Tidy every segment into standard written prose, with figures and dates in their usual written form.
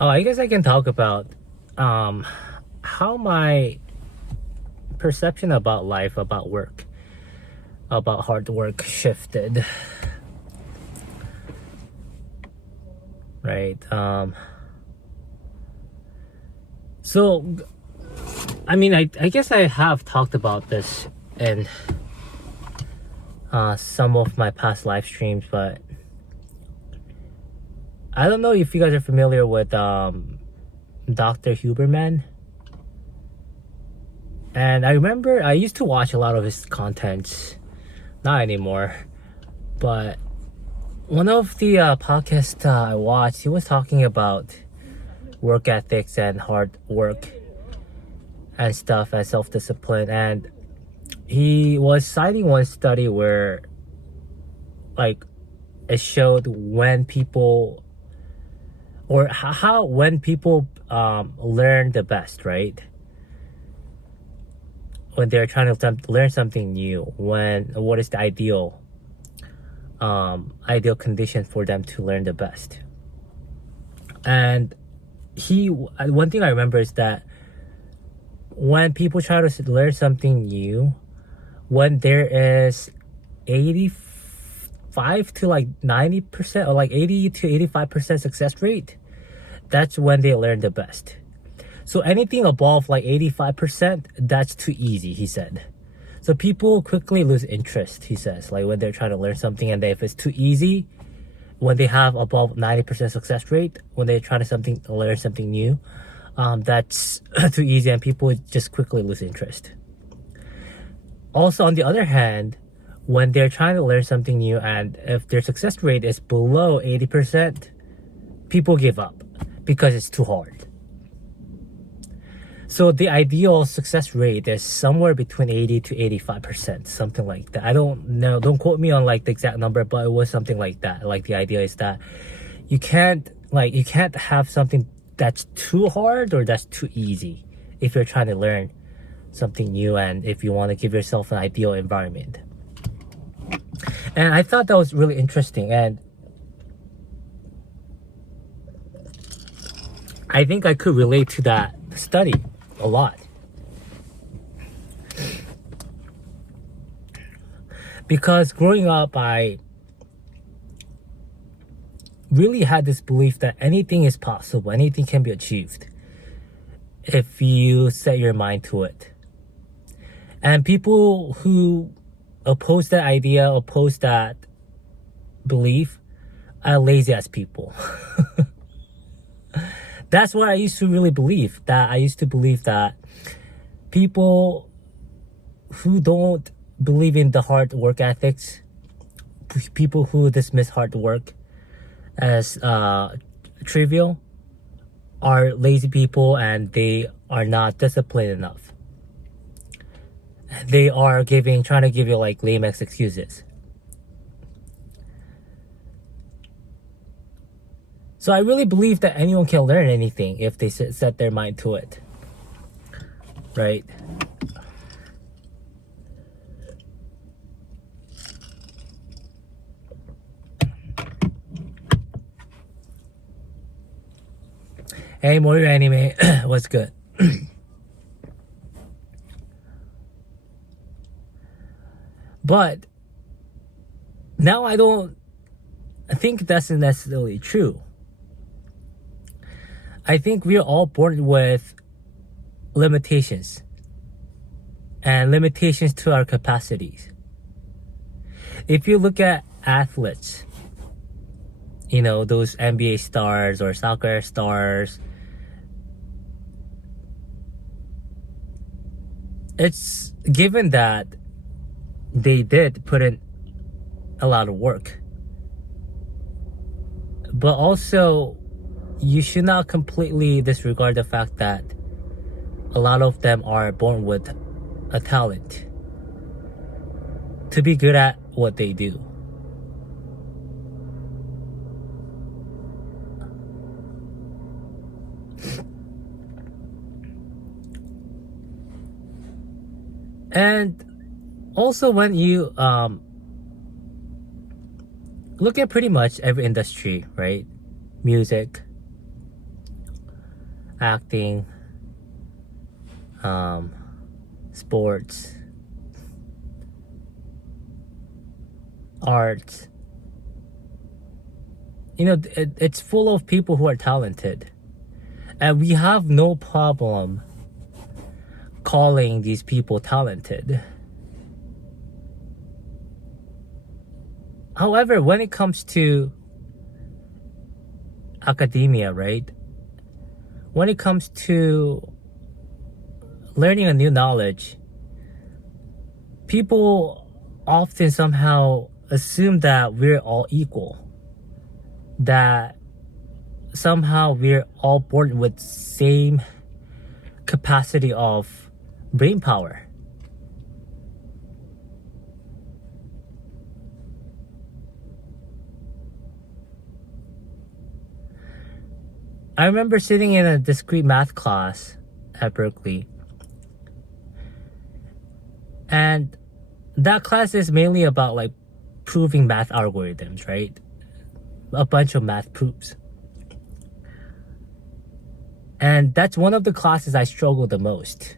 Oh, I guess I can talk about um, how my perception about life, about work, about hard work shifted, right? So, I mean, I guess I have talked about this in some of my past live streams, but I don't know if you guys are familiar with Dr. Huberman. And I remember I used to watch a lot of his content, not anymore, but one of the podcasts I watched, he was talking about work ethics and hard work and stuff and self-discipline, and he was citing one study where like it showed when people or how when people learn the best, right? When they're trying to learn something new, what is the ideal condition for them to learn the best. And one thing I remember is that when people try to learn something new, when there is 85 to like 90% or like 80 to 85% success rate, that's when they learn the best. So anything above like 85%, that's too easy, he said. So people quickly lose interest, he says, like when they're trying to learn something, and if it's too easy, when they have above 90% success rate, when they try to learn something new, that's too easy, and people just quickly lose interest. Also, on the other hand, when they're trying to learn something new, and if their success rate is below 80%, people give up because it's too hard. So the ideal success rate is somewhere between 80 to 85%, something like that. I don't know, don't quote me on like the exact number, but it was something like that. Like the idea is that you can't have something that's too hard or that's too easy if you're trying to learn something new and if you want to give yourself an ideal environment. And I thought that was really interesting, and I think I could relate to that study a lot. Because growing up, I really had this belief that anything is possible, anything can be achieved if you set your mind to it. And people who oppose that idea, oppose that belief, are lazy as people. That's what I used to really believe. I used to believe that people who don't believe in the hard work ethics, people who dismiss hard work as trivial, are lazy people, and they are not disciplined enough. They are trying to give you like lame excuses. So I really believe that anyone can learn anything if they set their mind to it, right? Hey, Morio Anime, what's good? But now I think that's not necessarily true. I think we are all born with limitations and limitations to our capacities. If you look at athletes, you know, those NBA stars or soccer stars, it's given that they did put in a lot of work. But also, you should not completely disregard the fact that a lot of them are born with a talent to be good at what they do. And also, when you look at pretty much every industry, right? Music, acting, sports, arts. It's full of people who are talented. And we have no problem calling these people talented. However, when it comes to academia, right? When it comes to learning a new knowledge, people often somehow assume that we're all equal. That somehow we're all born with same capacity of brain power. I remember sitting in a discrete math class at Berkeley, and that class is mainly about like proving math algorithms, right? A bunch of math proofs. And that's one of the classes I struggled the most.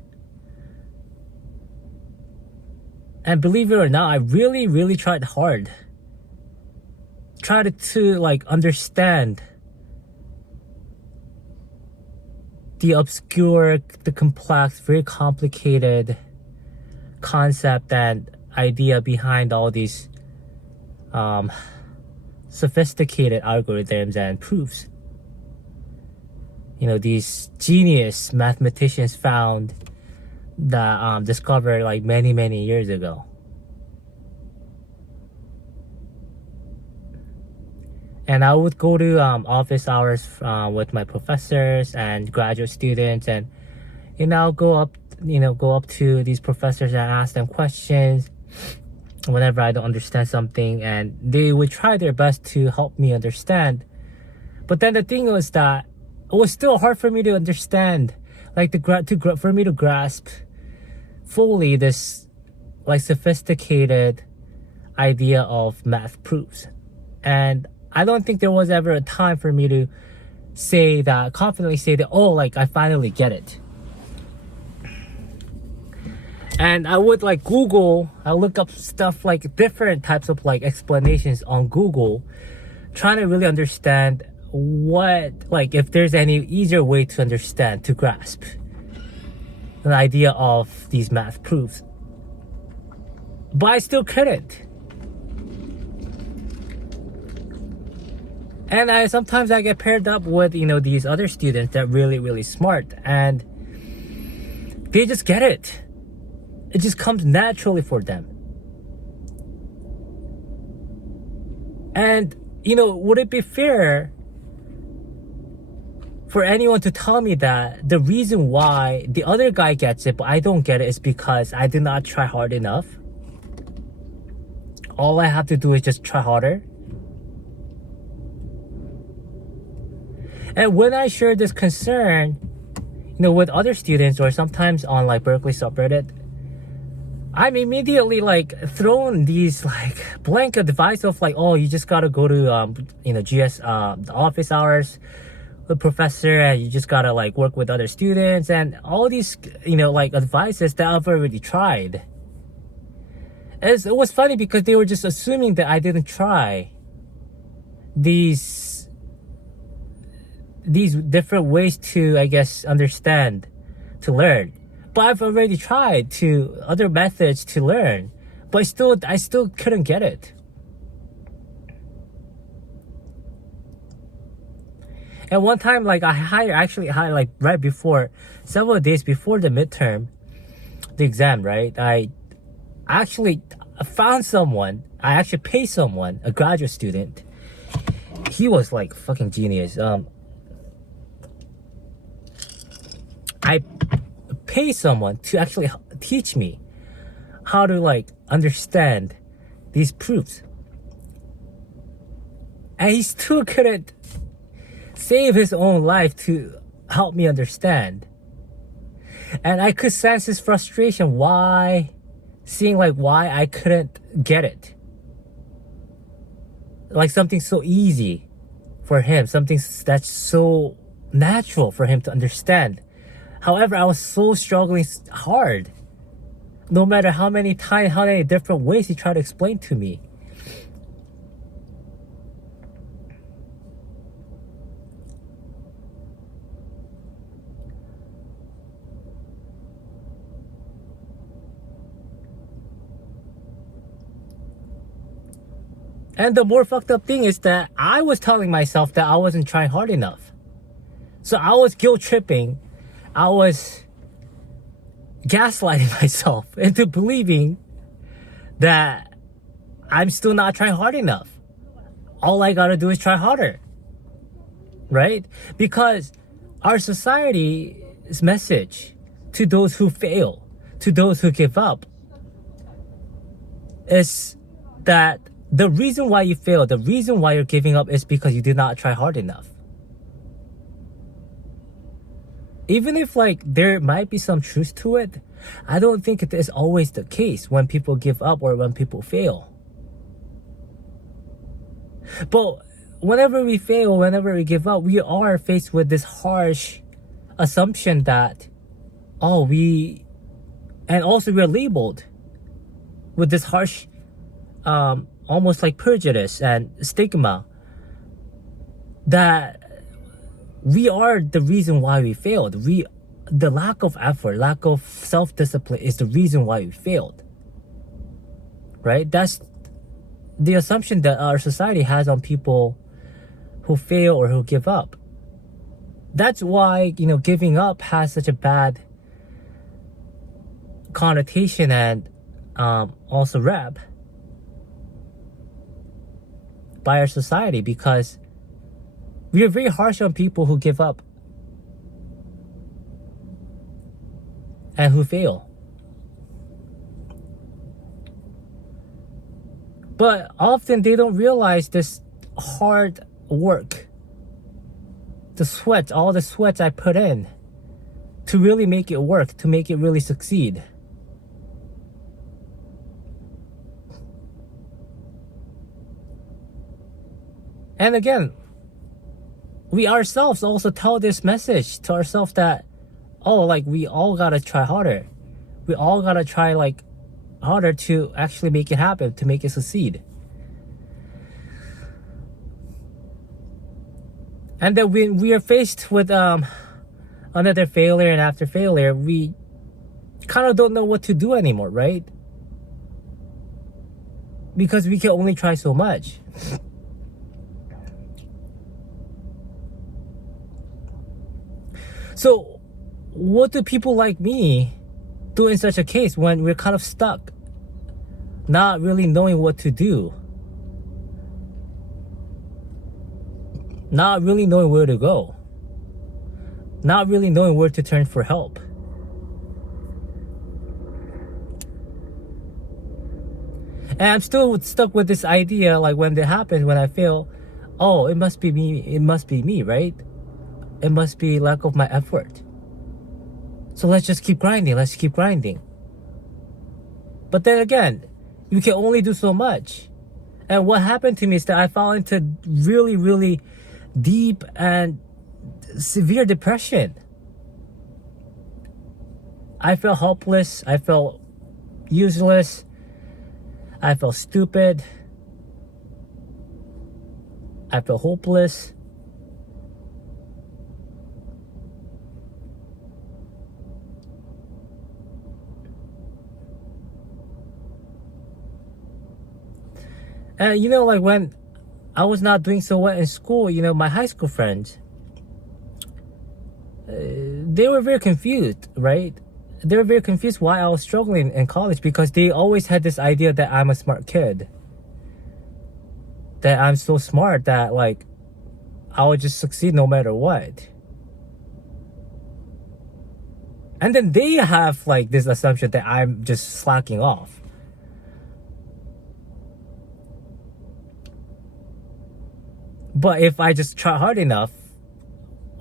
And believe it or not, I really, really tried hard. Tried to like understand the obscure, the complex, very complicated concept and idea behind all these sophisticated algorithms and proofs. These genius mathematicians found that discovered like many, many years ago. And I would go to office hours with my professors and graduate students, and I'll go up to these professors and ask them questions whenever I don't understand something, and they would try their best to help me understand. But then the thing was that it was still hard for me to understand, like for me to grasp fully this like sophisticated idea of math proofs. And I don't think there was ever a time for me to confidently say that, oh, like I finally get it. And I would like I look up stuff like different types of like explanations on Google, trying to really understand if there's any easier way to understand, to grasp an idea of these math proofs. But I still couldn't. And sometimes I get paired up with, these other students that are really, really smart, and they just get it. It just comes naturally for them. And, would it be fair for anyone to tell me that the reason why the other guy gets it but I don't get it is because I did not try hard enough? All I have to do is just try harder? And when I share this concern, with other students or sometimes on like Berkeley subreddit, I'm immediately like thrown these like blanket advice of like, oh, you just gotta go to GS the office hours with professor, and you just gotta like work with other students, and all these like advices that I've already tried. It was funny because they were just assuming that I didn't try these different ways to, I guess, understand, to learn. But I've already tried other methods to learn, but I still couldn't get it. And one time, like I hired like right before, several days before the midterm, the exam, right? I actually found someone. I actually paid someone, a graduate student. He was like fucking genius. I pay someone to actually teach me how to like understand these proofs, and he still couldn't save his own life to help me understand. And I could sense his frustration why I couldn't get it. Like something so easy for him, something that's so natural for him to understand. However, I was so struggling hard. No matter how many times, how many different ways he tried to explain to me. And the more fucked up thing is that I was telling myself that I wasn't trying hard enough. So I was guilt tripping. I was gaslighting myself into believing that I'm still not trying hard enough. All I gotta do is try harder. Right? Because our society's message to those who fail, to those who give up, is that the reason why you fail, the reason why you're giving up is because you did not try hard enough. Even if like there might be some truth to it, I don't think it is always the case when people give up or when people fail. But whenever we fail, whenever we give up, we are faced with this harsh assumption that, and also we're labeled with this harsh, almost like prejudice and stigma that we are the reason why we failed. The lack of effort, lack of self-discipline is the reason why we failed. Right? That's the assumption that our society has on people who fail or who give up. That's why, giving up has such a bad connotation and also rep by our society, because we are very harsh on people who give up and who fail. But often they don't realize this hard work, all the sweat I put in to really make it work, to make it really succeed. And again, we ourselves also tell this message to ourselves that, we all gotta try harder. We all gotta try harder to actually make it happen, to make it succeed. And then when we are faced with another failure and after failure, we kind of don't know what to do anymore, right? Because we can only try so much. So what do people like me do in such a case when we're kind of stuck, not really knowing what to do, not really knowing where to go, not really knowing where to turn for help? And I'm still stuck with this idea, like when it happens, when I fail, it must be me, right? It must be lack of my effort. So let's just keep grinding. But then again, you can only do so much. And what happened to me is that I fell into really, really deep and severe depression. I felt helpless. I felt useless. I felt stupid. I felt hopeless. And when I was not doing so well in school, my high school friends, they were very confused, right? They were very confused why I was struggling in college, because they always had this idea that I'm a smart kid, that I'm so smart that I would just succeed no matter what. And then they have this assumption that I'm just slacking off. But if I just try hard enough,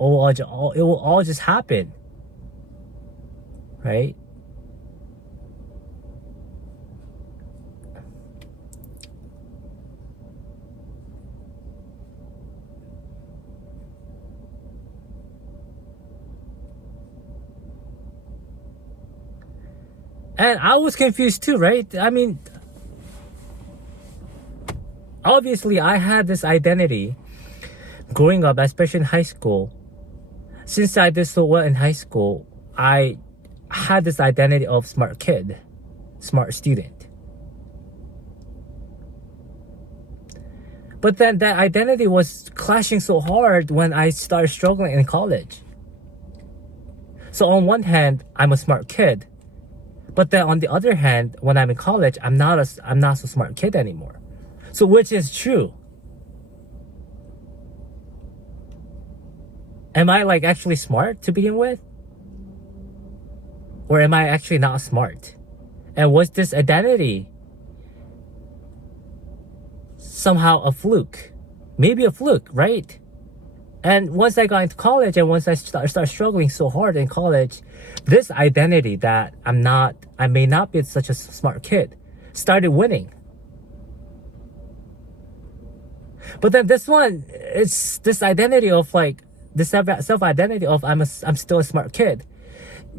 it will all just happen, right? And I was confused too, right? I mean, obviously I had this identity growing up, especially in high school. Since I did so well in high school, I had this identity of smart kid, smart student. But then that identity was clashing so hard when I started struggling in college. So on one hand, I'm a smart kid. But then on the other hand, when I'm in college, I'm not so smart kid anymore. So which is true? Am I like actually smart to begin with? Or am I actually not smart? And was this identity somehow a fluke? Maybe a fluke, right? And once I got into college and once I started struggling so hard in college, this identity that I may not be such a smart kid, started winning. But then this one, it's this identity of like, this self-identity of I'm still a smart kid.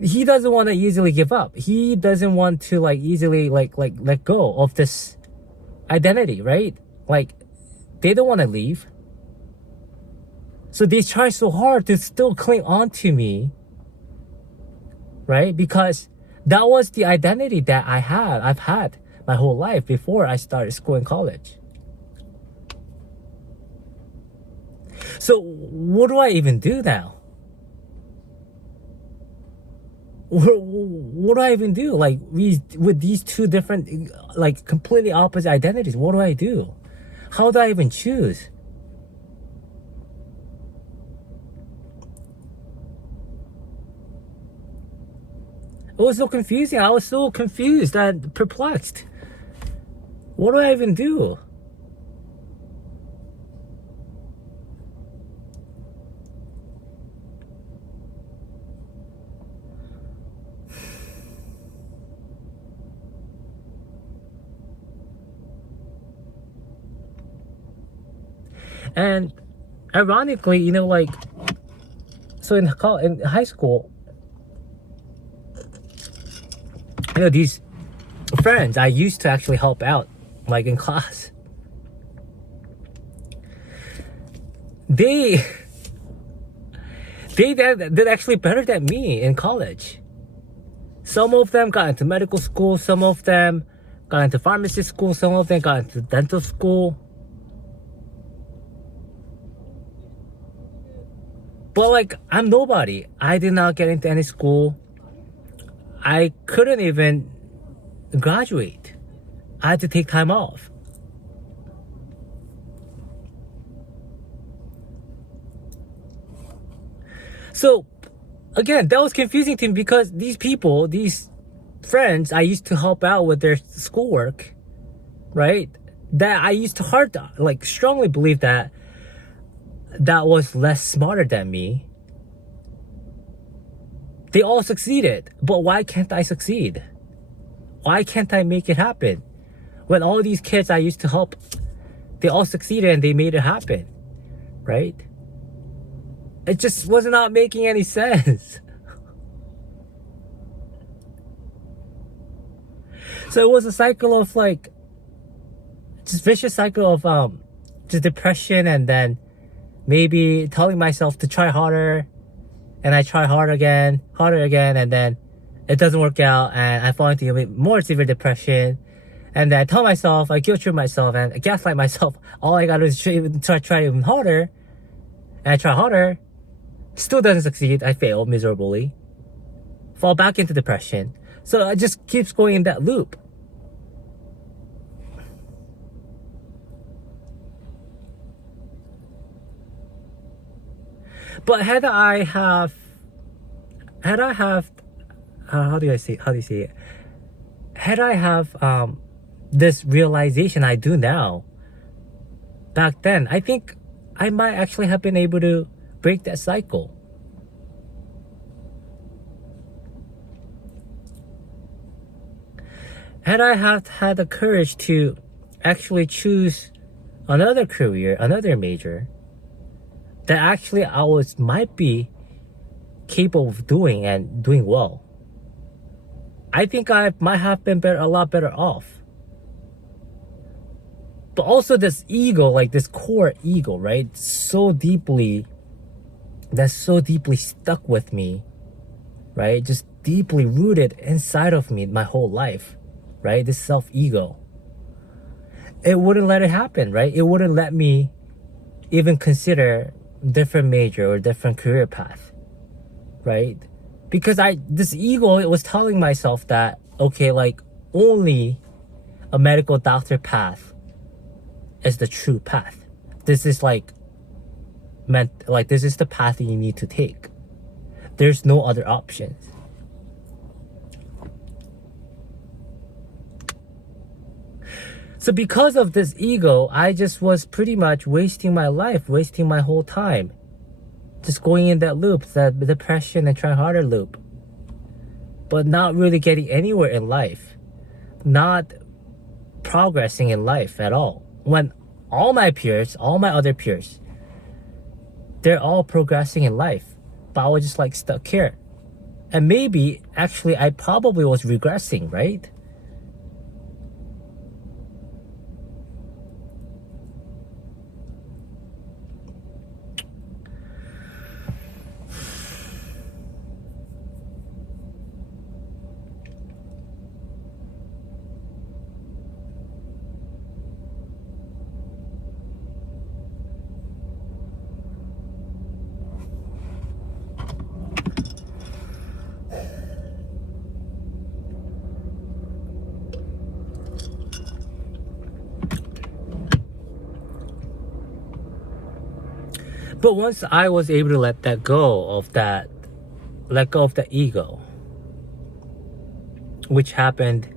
He doesn't want to easily give up. He doesn't want to like easily like let go of this identity, right? Like they don't want to leave. So they try so hard to still cling on to me, right? Because that was the identity that I've had my whole life before I started school and college. So what do I even do now? What do I even do? Like with these two different, like completely opposite identities, what do I do? How do I even choose? It was so confusing. I was so confused and perplexed. What do I even do? And ironically, you know, like, so in high school, you know, these friends I used to actually help out, like in class, they did actually better than me in college. Some of them got into medical school, some of them got into pharmacy school, some of them got into dental school. But like, I'm nobody. I did not get into any school. I couldn't even graduate. I had to take time off. So again, that was confusing to me because these people, these friends I used to help out with their schoolwork, right? That I used to strongly believe that was less smarter than me. They all succeeded, but why can't I succeed? Why can't I make it happen? When all these kids I used to help, they all succeeded and they made it happen, right? It just was not making any sense. So it was a cycle of like, just vicious cycle of just depression, and then maybe telling myself to try harder, and I try harder again, and then it doesn't work out, and I fall into even more severe depression. And then I tell myself, I guilt trip myself, and I gaslight myself. All I gotta do is try even harder, and I try harder, still doesn't succeed. I fail miserably, fall back into depression. So it just keeps going in that loop. But had I have, how do you say it? Had I have this realization I do now, back then, I think I might actually have been able to break that cycle. Had I have had the courage to actually choose another career, another major, that actually might be capable of doing and doing well. I think I might have been a lot better off. But also this ego, like this core ego, right? That's so deeply stuck with me, right? Just deeply rooted inside of me my whole life, right? This self-ego. It wouldn't let it happen, right? It wouldn't let me even consider different major or different career path, right? Because this ego, it was telling myself that, okay, like only a medical doctor path is the true path. This is like this is the path that you need to take. There's no other options. So because of this ego, I just was pretty much wasting my life, wasting my whole time. Just going in that loop, that depression and try harder loop. But not really getting anywhere in life. Not progressing in life at all. When all my other peers, they're all progressing in life. But I was just like stuck here. And maybe, actually, I probably was regressing, right? But once I was able to let go of the ego, which happened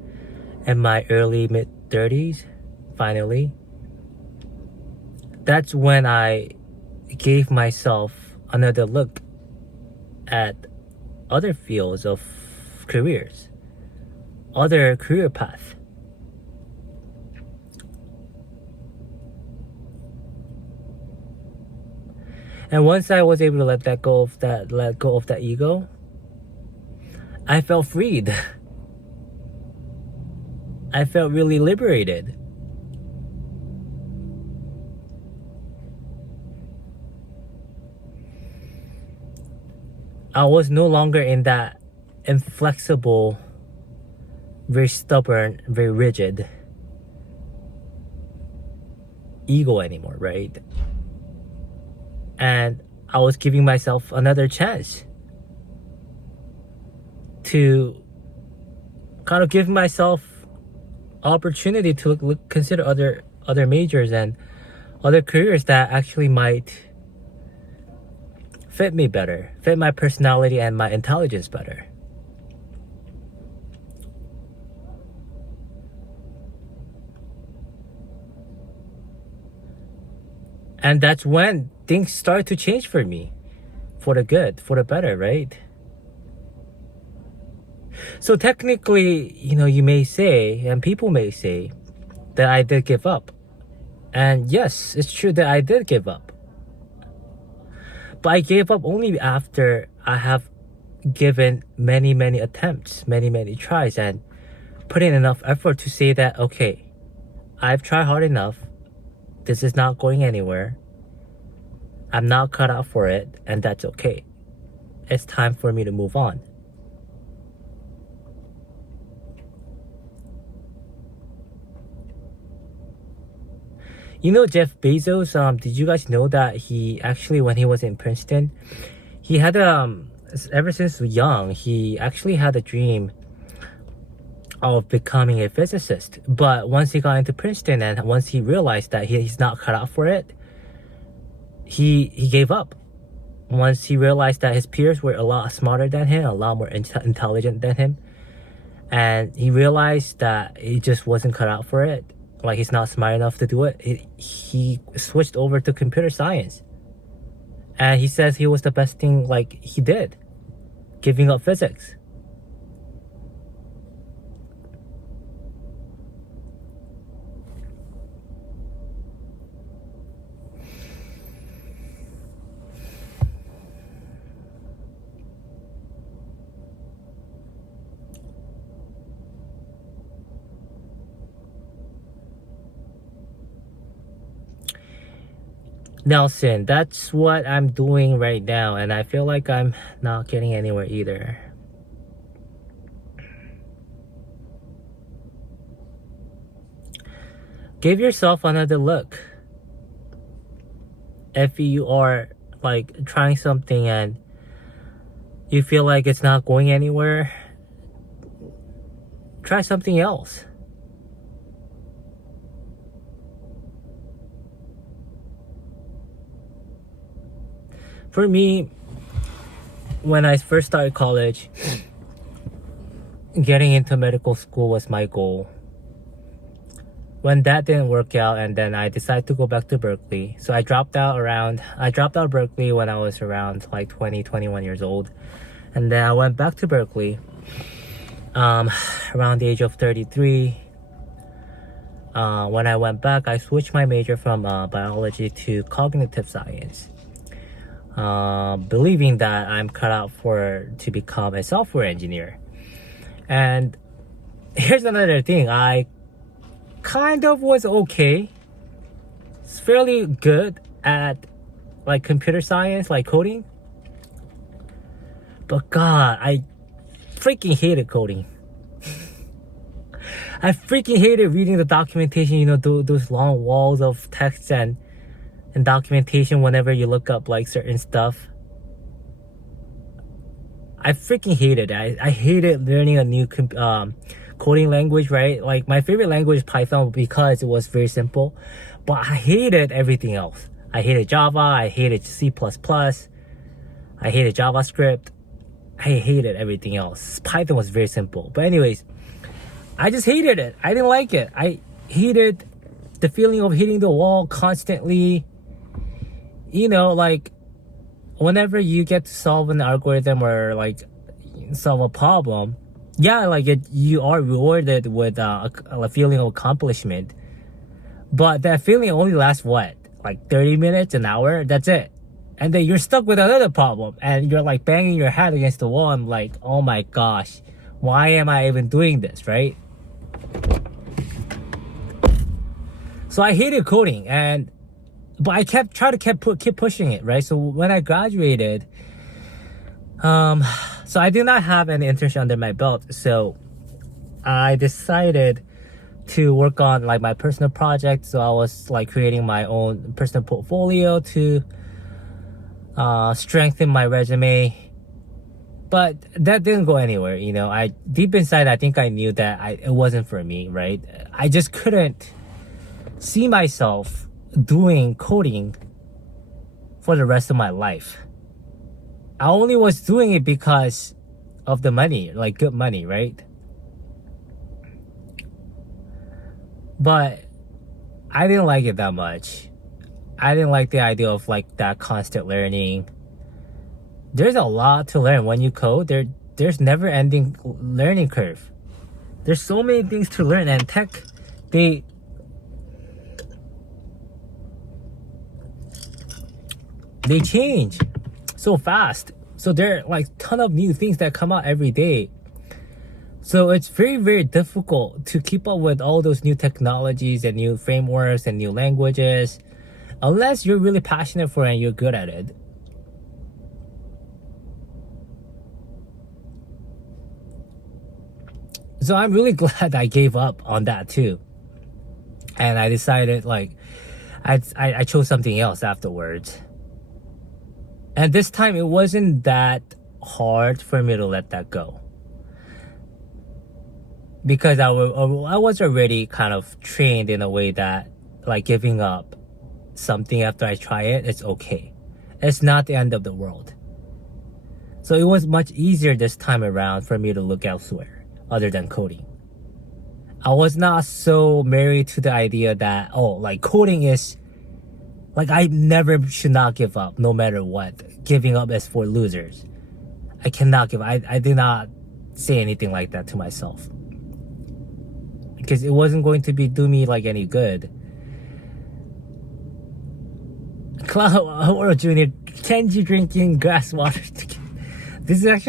in my early mid 30s, finally, that's when I gave myself another look at other fields of careers, other career paths. And once I was able to let go of that ego, I felt freed. I felt really liberated. I was no longer in that inflexible, very stubborn, very rigid ego anymore, right? And I was giving myself another chance to kind of give myself opportunity to consider other majors and other careers that actually might fit me better, fit my personality and my intelligence better. And that's when things start to change for me, for the good, for the better, right? So technically, you may say, and people may say, that I did give up. And yes, it's true that I did give up. But I gave up only after I have given many, many attempts, many, many tries, and put in enough effort to say that, okay, I've tried hard enough. This is not going anywhere. I'm not cut out for it, and that's okay. It's time for me to move on. Jeff Bezos, did you guys know that he actually, when he was in Princeton, he had ever since young, he actually had a dream of becoming a physicist. But once he got into Princeton and once he realized that he's not cut out for it, he gave up. Once he realized that his peers were a lot smarter than him, a lot more intelligent than him, and he realized that he just wasn't cut out for it, like he's not smart enough to do it, he switched over to computer science. And he says he was the best thing like he did, giving up physics. Nelson, that's what I'm doing right now, and I feel like I'm not getting anywhere either. Give yourself another look. If you are like trying something and you feel like it's not going anywhere, try something else. For me, when I first started college, getting into medical school was my goal. When that didn't work out, and then I decided to go back to Berkeley. So I dropped out of Berkeley when I was around like 20, 21 years old. And then I went back to Berkeley around the age of 33. When I went back, I switched my major from biology to cognitive science, believing that I'm cut out to become a software engineer. And here's another thing. I kind of was okay. It's fairly good at like computer science, like coding. But God, I freaking hated coding. I freaking hated reading the documentation, you know, those long walls of text and documentation whenever you look up like certain stuff. I freaking hated it. I hated learning a new coding language, right? Like my favorite language is Python because it was very simple, but I hated everything else. I hated Java, I hated C++, I hated JavaScript, I hated everything else. Python was very simple. But anyways, I just hated it. I didn't like it. I hated the feeling of hitting the wall constantly. You know, like whenever you get to solve an algorithm or like solve a problem, yeah, like you are rewarded with a feeling of accomplishment. But that feeling only lasts what? Like 30 minutes, an hour? That's it. And then you're stuck with another problem and you're like banging your head against the wall. I'm like, oh my gosh, why am I even doing this, right? So I hated coding, but I kept pushing it, right? So when I graduated, so I did not have an internship under my belt, so I decided to work on like my personal project. So I was like creating my own personal portfolio to strengthen my resume, but that didn't go anywhere. You know, I deep inside I think I knew that it wasn't for me, right? I just couldn't see myself doing coding for the rest of my life. I only was doing it because of the money, like good money, right? But I didn't like it that much. I didn't like the idea of like that constant learning. There's a lot to learn when you code. There's never ending learning curve. There's so many things to learn, and tech, they change so fast. So there are like a ton of new things that come out every day. So it's very, very difficult to keep up with all those new technologies and new frameworks and new languages, unless you're really passionate for it and you're good at it. So I'm really glad I gave up on that too. And I decided like, I chose something else afterwards. And this time it wasn't that hard for me to let that go, because I was already kind of trained in a way that like giving up something after I try it, it's okay. It's not the end of the world. So it was much easier this time around for me to look elsewhere other than coding. I was not so married to the idea that, oh, like coding is like, I never should not give up no matter what. Giving up is for losers. I cannot give up. I did not say anything like that to myself, because it wasn't going to do me like any good. Cloud or Junior, Kenji drinking grass water. This is actually